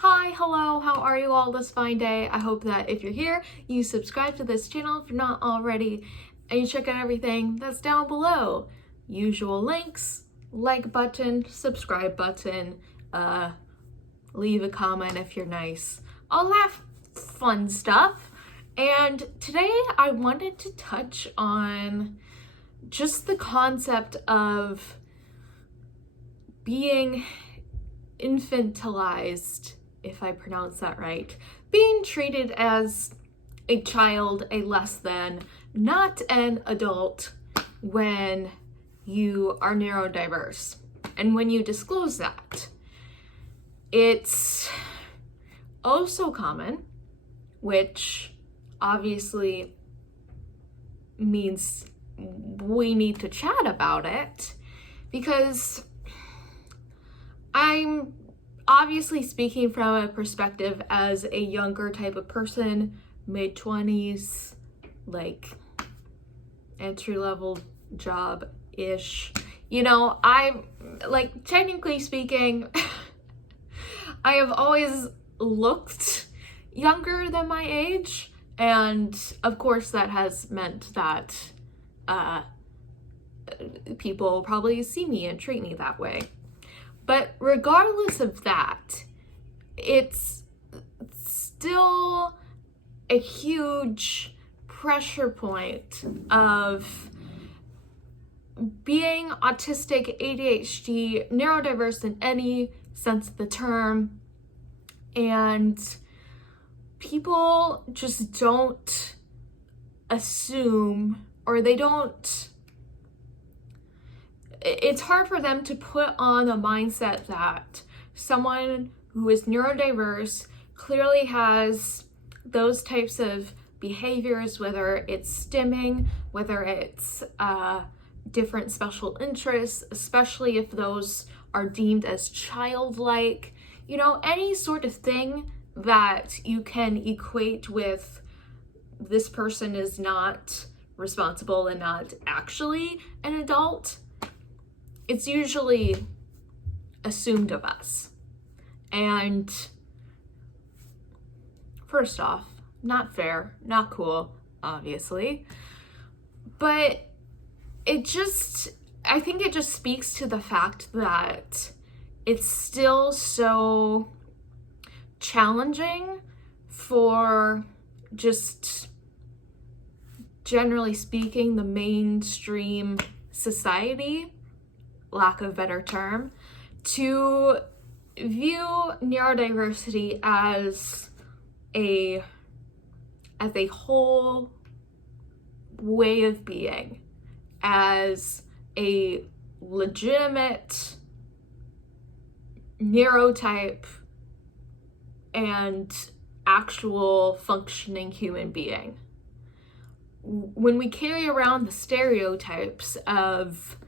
Hi, hello, how are you all this fine day? I hope that if you're here, you subscribe to this channel if you're not already, and you check out everything that's down below. Usual links, like button, subscribe button, leave a comment if you're nice, all that fun stuff. And today I wanted to touch on just the concept of being infantilized, if I pronounce that right, being treated as a child, a less than, not an adult when you are neurodiverse. And when you disclose that, it's also common, which obviously means we need to chat about it, because I'm obviously speaking from a perspective as a younger type of person, mid-20s, like entry-level job-ish. You know, I'm, like, technically speaking, I have always looked younger than my age, and of course that has meant that people probably see me and treat me that way. But regardless of that, it's still a huge pressure point of being autistic, ADHD, neurodiverse in any sense of the term, and people just don't assume, or they don't, it's hard for them to put on the mindset that someone who is neurodiverse clearly has those types of behaviors, whether it's stimming, whether it's different special interests, especially if those are deemed as childlike, you know, any sort of thing that you can equate with this person is not responsible and not actually an adult. It's usually assumed of us. And first off, not fair, not cool, obviously. But I think it just speaks to the fact that it's still so challenging for, just generally speaking, the mainstream society, lack of better term, to view neurodiversity as a whole way of being, as a legitimate neurotype and actual functioning human being. When we carry around the stereotypes of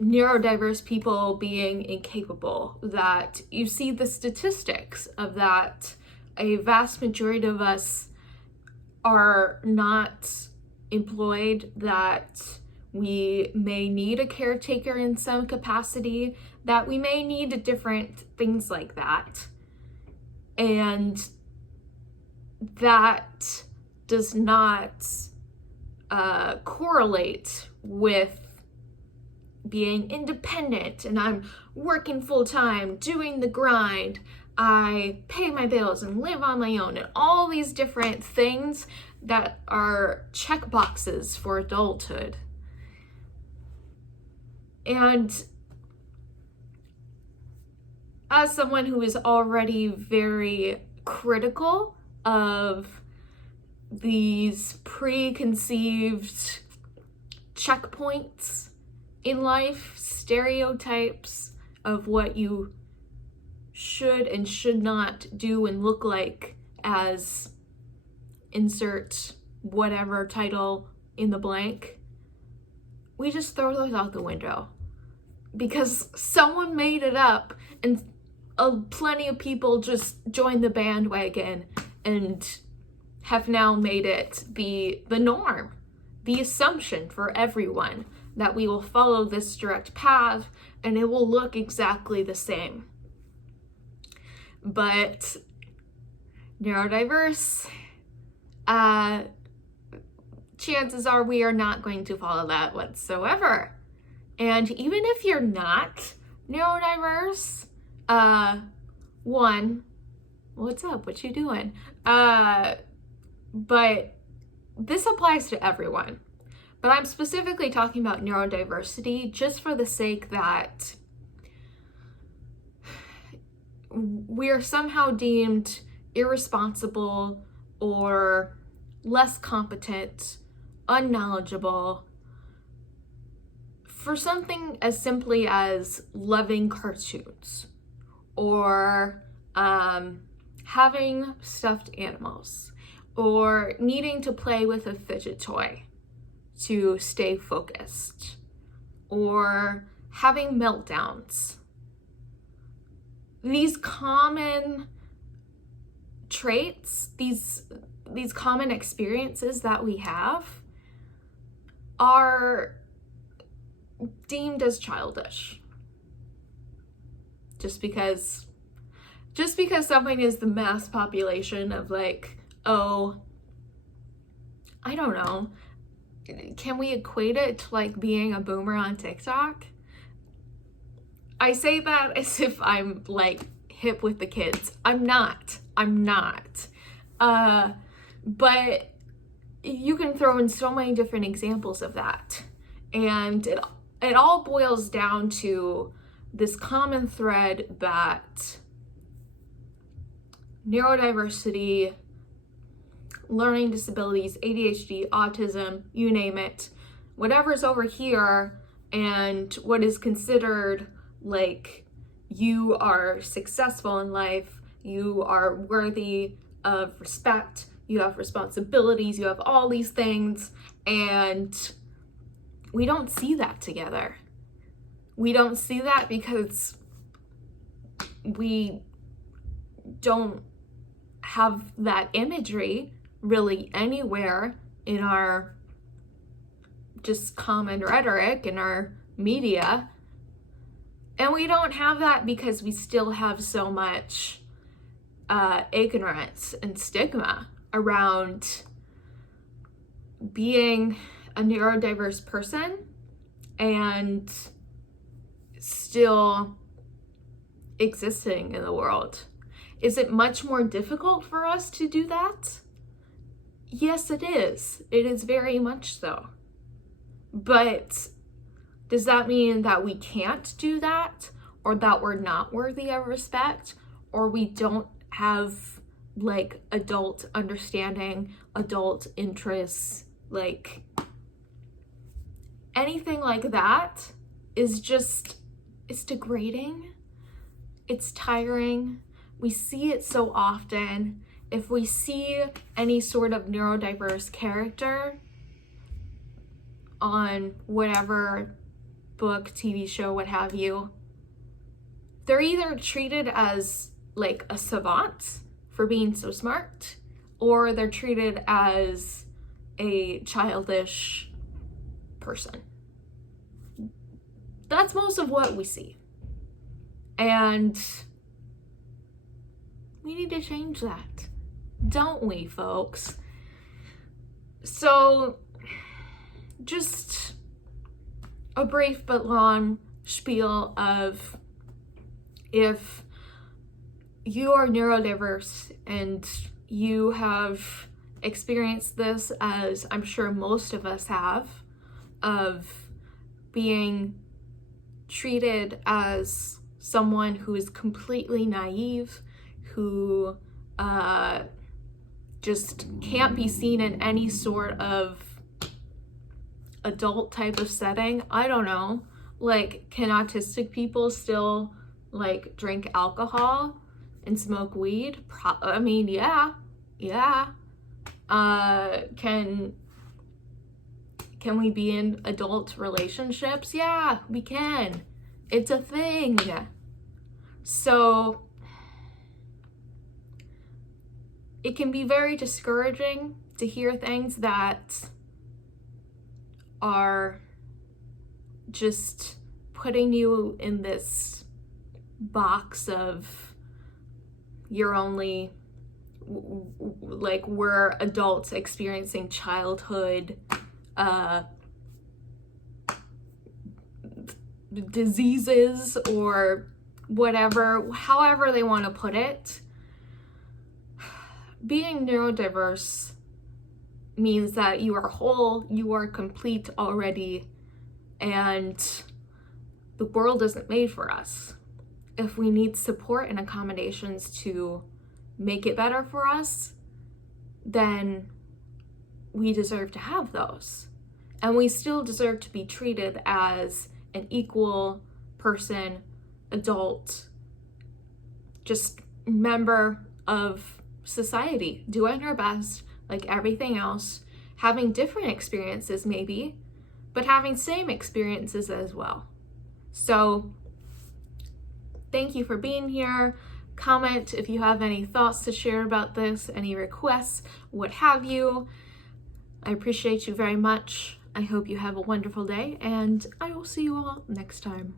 neurodiverse people being incapable, that you see the statistics of that a vast majority of us are not employed, that we may need a caretaker in some capacity, that we may need different things like that. And that does not correlate with being independent, and I'm working full-time, doing the grind, I pay my bills and live on my own, and all these different things that are check boxes for adulthood. And as someone who is already very critical of these preconceived checkpoints in life, stereotypes of what you should and should not do and look like as insert whatever title in the blank, we just throw those out the window because someone made it up, and plenty of people just joined the bandwagon and have now made it the norm, the assumption for everyone that we will follow this direct path and it will look exactly the same. but neurodiverse, chances are we are not going to follow that whatsoever. And even if you're not neurodiverse, one, what's up? What you doing? But this applies to everyone. But I'm specifically talking about neurodiversity just for the sake that we're somehow deemed irresponsible or less competent, unknowledgeable for something as simply as loving cartoons or having stuffed animals or needing to play with a fidget toy to stay focused or having meltdowns. These common traits, these common experiences that we have are deemed as childish. Just because something is the mass population of like, oh, I don't know, can we equate it to like being a boomer on TikTok? I say that as if I'm like hip with the kids. I'm not. But you can throw in so many different examples of that. And it all boils down to this common thread that neurodiversity, learning disabilities, ADHD, autism, you name it, whatever's over here and what is considered like you are successful in life, you are worthy of respect, you have responsibilities, you have all these things, and we don't see that together. We don't see that because we don't have that imagery really anywhere in our just common rhetoric in our media. And we don't have that because we still have so much ignorance and stigma around being a neurodiverse person and still existing in the world. Is it much more difficult for us to do that? Yes, it is. It is very much so. But does that mean that we can't do that, or that we're not worthy of respect, or we don't have like adult understanding, adult interests, like anything like that is just, it's degrading, it's tiring. We see it so often. If we see any sort of neurodiverse character on whatever book, TV show, what have you, they're either treated as like a savant for being so smart, or they're treated as a childish person. That's most of what we see. And we need to change that, don't we, folks? So, just a brief but long spiel of, if you are neurodiverse and you have experienced this, as I'm sure most of us have, of being treated as someone who is completely naive, who just can't be seen in any sort of adult type of setting. I don't know, like, can autistic people still like drink alcohol and smoke weed? I mean, yeah. Can we be in adult relationships? Yeah, we can. It's a thing. So it can be very discouraging to hear things that are just putting you in this box of you're only like we're adults experiencing childhood diseases or whatever, however they want to put it. Being neurodiverse means that you are whole, you are complete already, and the world isn't made for us. If we need support and accommodations to make it better for us, then we deserve to have those. And we still deserve to be treated as an equal person, adult, just member of society, doing our best like everything else, having different experiences maybe, but having same experiences as well. So thank you for being here. Comment if you have any thoughts to share about this, any requests, what have you. I appreciate you very much. I hope you have a wonderful day, and I will see you all next time.